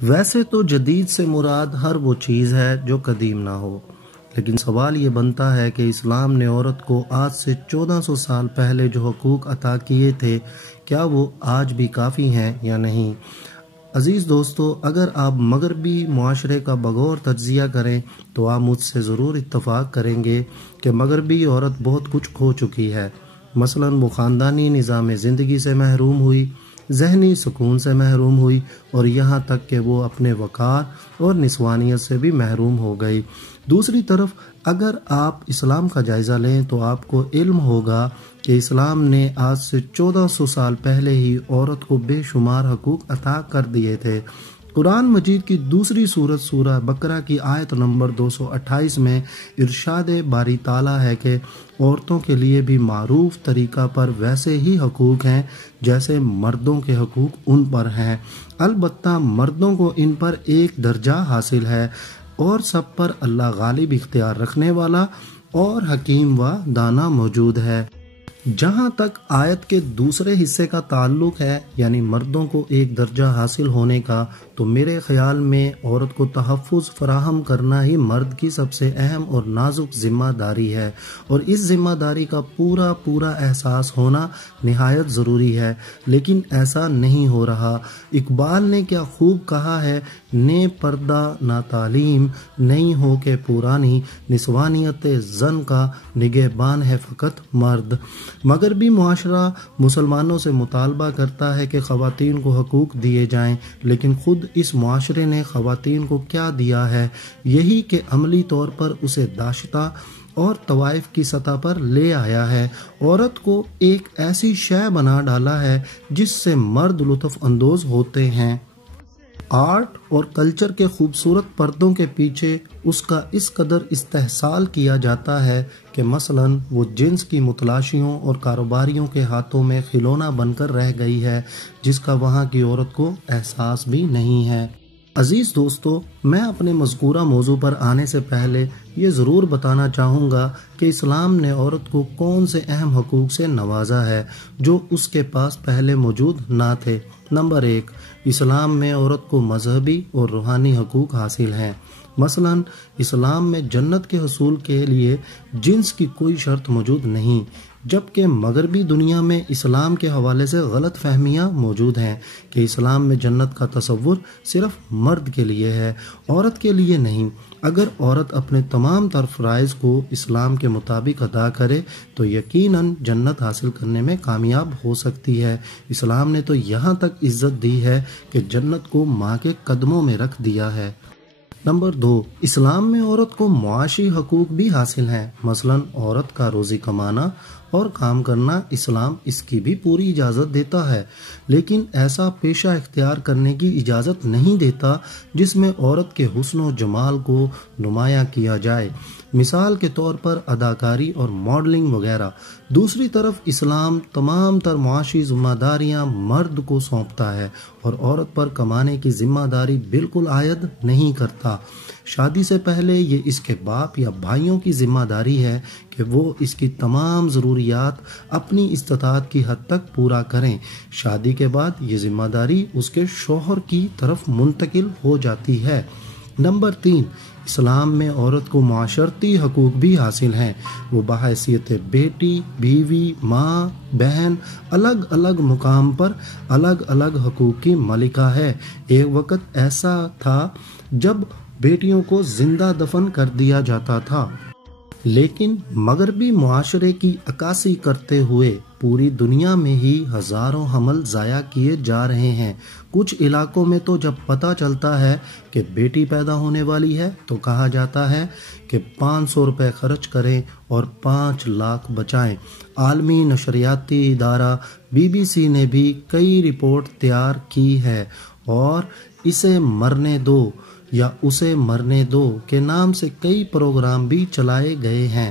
ویسے تو جدید سے مراد ہر وہ چیز ہے جو قدیم نہ ہو، لیکن سوال یہ بنتا ہے کہ اسلام نے عورت کو آج سے 1400 سال پہلے جو حقوق عطا کیے تھے، کیا وہ آج بھی کافی ہیں یا نہیں؟ عزیز دوستو، اگر آپ مغربی معاشرے کا بغور تجزیہ کریں تو آپ مجھ سے ضرور اتفاق کریں گے کہ مغربی عورت بہت کچھ کھو چکی ہے۔ مثلا وہ خاندانی نظام زندگی سے محروم ہوئی، ذہنی سکون سے محروم ہوئی، اور یہاں تک کہ وہ اپنے وقار اور نسوانیت سے بھی محروم ہو گئی۔ دوسری طرف اگر آپ اسلام کا جائزہ لیں تو آپ کو علم ہوگا کہ اسلام نے آج سے 1400 سال پہلے ہی عورت کو بے شمار حقوق عطا کر دیے تھے۔ قرآن مجید کی دوسری سورت سورہ بقرہ کی آیت نمبر 228 میں ارشاد باری تعالیٰ ہے کہ عورتوں کے لیے بھی معروف طریقہ پر ویسے ہی حقوق ہیں جیسے مردوں کے حقوق ان پر ہیں، البتہ مردوں کو ان پر ایک درجہ حاصل ہے، اور سب پر اللہ غالب اختیار رکھنے والا اور حکیم و دانا موجود ہے۔ جہاں تک آیت کے دوسرے حصے کا تعلق ہے، یعنی مردوں کو ایک درجہ حاصل ہونے کا، تو میرے خیال میں عورت کو تحفظ فراہم کرنا ہی مرد کی سب سے اہم اور نازک ذمہ داری ہے، اور اس ذمہ داری کا پورا احساس ہونا نہایت ضروری ہے، لیکن ایسا نہیں ہو رہا۔ اقبال نے کیا خوب کہا ہے، نے پردہ نہ تعلیم نہیں ہو کے پورانی، نسوانیت زن کا نگہبان ہے فقط مرد۔ مغربی معاشرہ مسلمانوں سے مطالبہ کرتا ہے کہ خواتین کو حقوق دیے جائیں، لیکن خود اس معاشرے نے خواتین کو کیا دیا ہے؟ یہی کہ عملی طور پر اسے داشتہ اور طوائف کی سطح پر لے آیا ہے، عورت کو ایک ایسی شے بنا ڈالا ہے جس سے مرد لطف اندوز ہوتے ہیں۔ آرٹ اور کلچر کے خوبصورت پردوں کے پیچھے اس کا اس قدر استحصال کیا جاتا ہے کہ مثلاً وہ جنس کی متلاشیوں اور کاروباریوں کے ہاتھوں میں کھلونا بن کر رہ گئی ہے، جس کا وہاں کی عورت کو احساس بھی نہیں ہے۔ عزیز دوستو، میں اپنے مذکورہ موضوع پر آنے سے پہلے یہ ضرور بتانا چاہوں گا کہ اسلام نے عورت کو کون سے اہم حقوق سے نوازا ہے جو اس کے پاس پہلے موجود نہ تھے۔ نمبر 1، اسلام میں عورت کو مذہبی اور روحانی حقوق حاصل ہیں۔ مثلا اسلام میں جنت کے حصول کے لیے جنس کی کوئی شرط موجود نہیں، جبکہ مغربی دنیا میں اسلام کے حوالے سے غلط فہمیاں موجود ہیں کہ اسلام میں جنت کا تصور صرف مرد کے لیے ہے، عورت کے لیے نہیں۔ اگر عورت اپنے تمام تر فرائض کو اسلام کے مطابق ادا کرے تو یقیناً جنت حاصل کرنے میں کامیاب ہو سکتی ہے۔ اسلام نے تو یہاں تک عزت دی ہے کہ جنت کو ماں کے قدموں میں رکھ دیا ہے۔ نمبر 2، اسلام میں عورت کو معاشی حقوق بھی حاصل ہیں۔ مثلا عورت کا روزی کمانا اور کام کرنا اسلام اس کی بھی پوری اجازت دیتا ہے، لیکن ایسا پیشہ اختیار کرنے کی اجازت نہیں دیتا جس میں عورت کے حسن و جمال کو نمایاں کیا جائے، مثال کے طور پر اداکاری اور ماڈلنگ وغیرہ۔ دوسری طرف اسلام تمام تر معاشی ذمہ داریاں مرد کو سونپتا ہے اور عورت پر کمانے کی ذمہ داری بالکل عائد نہیں کرتا۔ شادی سے پہلے یہ اس کے باپ یا بھائیوں کی ذمہ داری ہے کہ وہ اس کی تمام ضروریات اپنی استطاعت کی حد تک پورا کریں۔ شادی کے بعد یہ ذمہ داری اس کے شوہر کی طرف منتقل ہو جاتی ہے۔ نمبر 3، اسلام میں عورت کو معاشرتی حقوق بھی حاصل ہیں۔ وہ بحیثیت بیٹی، بیوی، ماں، بہن الگ الگ مقام پر الگ الگ حقوق کی مالکہ ہے۔ ایک وقت ایسا تھا جب بیٹیوں کو زندہ دفن کر دیا جاتا تھا، لیکن مغربی معاشرے کی عکاسی کرتے ہوئے پوری دنیا میں ہی ہزاروں حمل ضائع کیے جا رہے ہیں۔ کچھ علاقوں میں تو جب پتہ چلتا ہے کہ بیٹی پیدا ہونے والی ہے تو کہا جاتا ہے کہ 500 روپے خرچ کریں اور 5 لاکھ بچائیں۔ عالمی نشریاتی ادارہ BBC نے بھی کئی رپورٹ تیار کی ہے اور اسے مرنے دو یا اسے مرنے دو کے نام سے کئی پروگرام بھی چلائے گئے ہیں۔